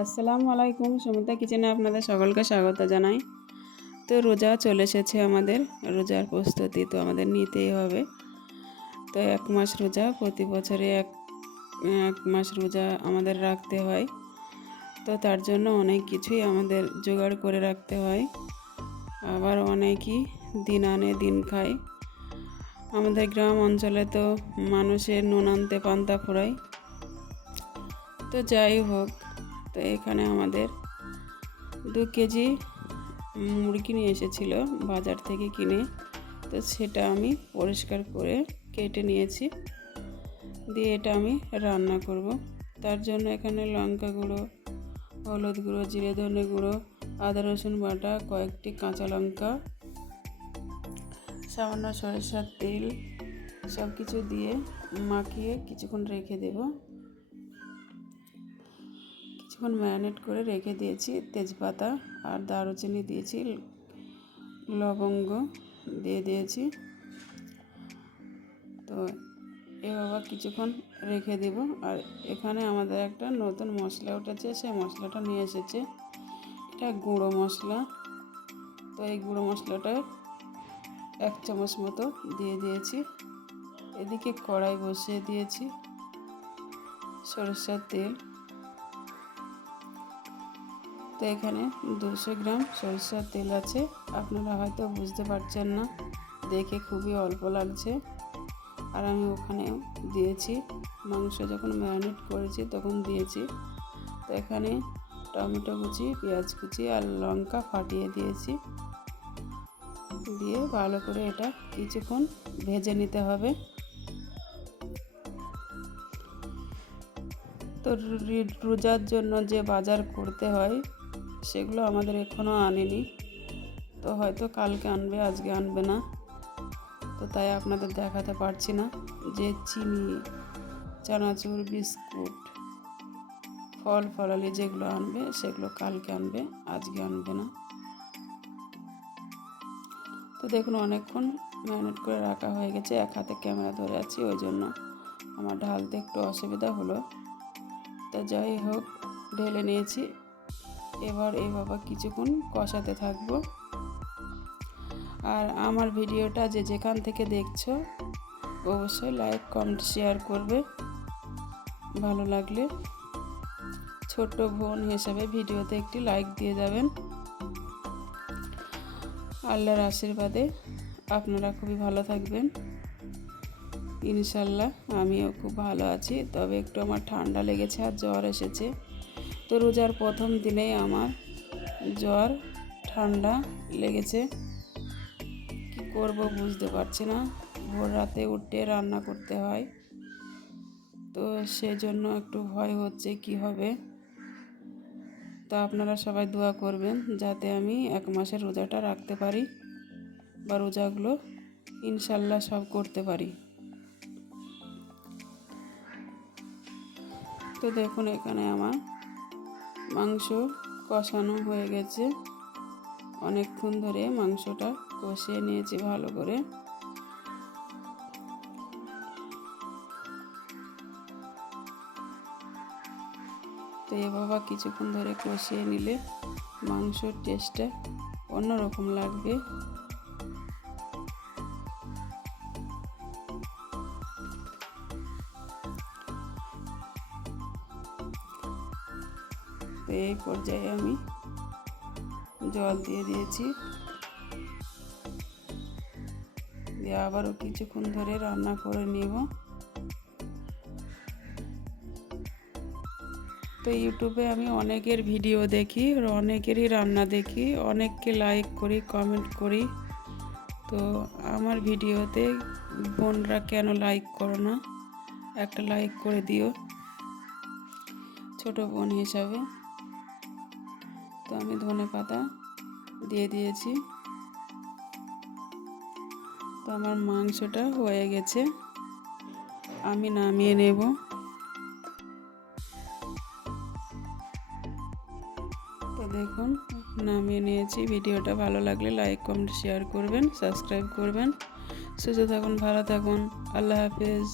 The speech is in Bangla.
আসসালামু আলাইকুম। সুমিতা কিচেনে আপনাদের সকলকে স্বাগত জানাই। তো রোজা চলে এসেছে আমাদের, রোজার প্রস্তুতি তো আমাদের নিতেই হবে। তো 1 মাস রোজা, প্রতি বছরে এক মাস রোজা আমাদের রাখতে হয়। তো তার জন্য অনেক কিছুই আমাদের জোগাড় করে রাখতে হয়। আবার অনেকই দিন আনে দিন খায়। আমাদের গ্রাম অঞ্চলে তো মানুষের নুন আনতে পান্তা ফুরায়। তো যাই হোক, তো এখানে আমাদের 2 কেজি মুরগি নিয়ে এসেছিল বাজার থেকে কিনে। তো সেটা আমি পরিষ্কার করে কেটে নিয়েছি, দিয়ে এটা আমি রান্না করব। তার জন্য এখানে লঙ্কা গুঁড়ো, হলুদ গুঁড়ো, জিরে ধনে গুঁড়ো, আদা রসুন বাটা, কয়েকটি কাঁচা লঙ্কা, সামান্য সরিষার তেল সব কিছু দিয়ে মাখিয়ে কিছুক্ষণ রেখে দেব। কিছুক্ষণ ম্যারিনেট করে রেখে দিয়েছি। তেজপাতা আর দারুচিনি দিয়েছি, লবঙ্গ দিয়ে দিয়েছি। তো এভাবে কিছুক্ষণ রেখে দেব। আর এখানে আমাদের একটা নতুন মশলা উঠেছে, সেই মশলাটা নিয়ে এসেছে। এটা গুঁড়ো মশলা। তো এই গুঁড়ো মশলাটা 1 চামচ মতো দিয়ে দিয়েছি। এদিকে কড়াই বসিয়ে দিয়েছি, সরষের তেল। তো এখানে 200 গ্রাম সরষের তেল আছে। আপনারা হয়তো বুঝতে পারছেন না, দেখে খুবই অল্প লাগছে। আর আমি ওখানে দিয়েছি, মাংস যখন ম্যারিনেট করেছি তখন দিয়েছি। তো এখানে টমেটো কুচি, পেঁয়াজ কুচি আর লঙ্কা ফাটিয়ে দিয়েছি। দিয়ে ভালো করে এটা কিছুক্ষণ ভেজে নিতে হবে। তো রোজার জন্য যে বাজার করতে হয় সেগুলো আমাদের এখনও আনেনি। তো হয়তো কালকে আনবে, আজকে আনবে না। তো তাই আপনাদের দেখাতে পারছি না। যে চিনি, চানাচুর, বিস্কুট, ফল ফলালি যেগুলো আনবে সেগুলো কালকে আনবে, আজকে আনবে না। তো দেখুন অনেকক্ষণ ম্যারিনেট করে রাখা হয়ে গেছে। এক হাতে ক্যামেরা ধরে আছি, ওই জন্য আমার ঢালতে একটু অসুবিধা হলো। তো যাই হোক, ঢেলে নিয়েছি। এবার এইভাবে কিছুক্ষণ কষাতে থাকবো। আর আমার ভিডিওটা যে যেখান থেকে দেখছো অবশ্যই লাইক, কমেন্ট, শেয়ার করবে। ভালো লাগলে ছোট্ট বোন হিসেবে ভিডিওতে একটি লাইক দিয়ে যাবেন। আল্লাহর আশীর্বাদে আপনারা খুবই ভালো থাকবেন ইনশাল্লাহ। আমিও খুব ভালো আছি, তবে একটু আমার ঠান্ডা লেগেছে আর জ্বর এসেছে। তো রোজার প্রথম দিনেই আমার জ্বর ঠান্ডা লেগেছে। কি করব বুঝতে পারছি না। ভোর রাতে উঠে রান্না করতে হয়, তো সেজন্য একটু ভয় হচ্ছে কি হবে। তো আপনারা সবাই দোয়া করবেন যাতে আমি 1 মাসের রোজাটা রাখতে পারি, বা রোজাগুলো ইনশাল্লাহ সব করতে পারি। তো দেখুন এখানে আমার মাংস কষানো হয়ে গেছে। অনেকক্ষণ ধরে মাংসটা কষিয়ে নিয়েছি ভালো করে। তো এভাবে কিছুক্ষণ ধরে কষিয়ে নিলে মাংসর টেস্টটা অন্যরকম লাগবে। তো এই পর্যায়ে আমি জল দিয়ে দিয়েছি, দিয়ে আবারও কিছুক্ষণ ধরে রান্না করে নিব। তো ইউটিউবে আমি অনেকের ভিডিও দেখি, অনেকেরই রান্না দেখি, অনেককে লাইক করি, কমেন্ট করি। তো আমার ভিডিওতে বোনরা কেন লাইক করো না? একটা লাইক করে দিও ছোট বোন হিসাবে। তো আমি ধনেপাতা দিয়ে দিয়েছি। তো আমার মাংসটা হয়ে গেছে, আমি নামিয়ে নেব। তো দেখুন নামিয়ে নিয়েছি। ভিডিওটা ভালো লাগলে লাইক, কমেন্ট, শেয়ার করবেন, সাবস্ক্রাইব করবেন। সুস্থ থাকুন, ভালো থাকুন। আল্লাহ হাফেজ।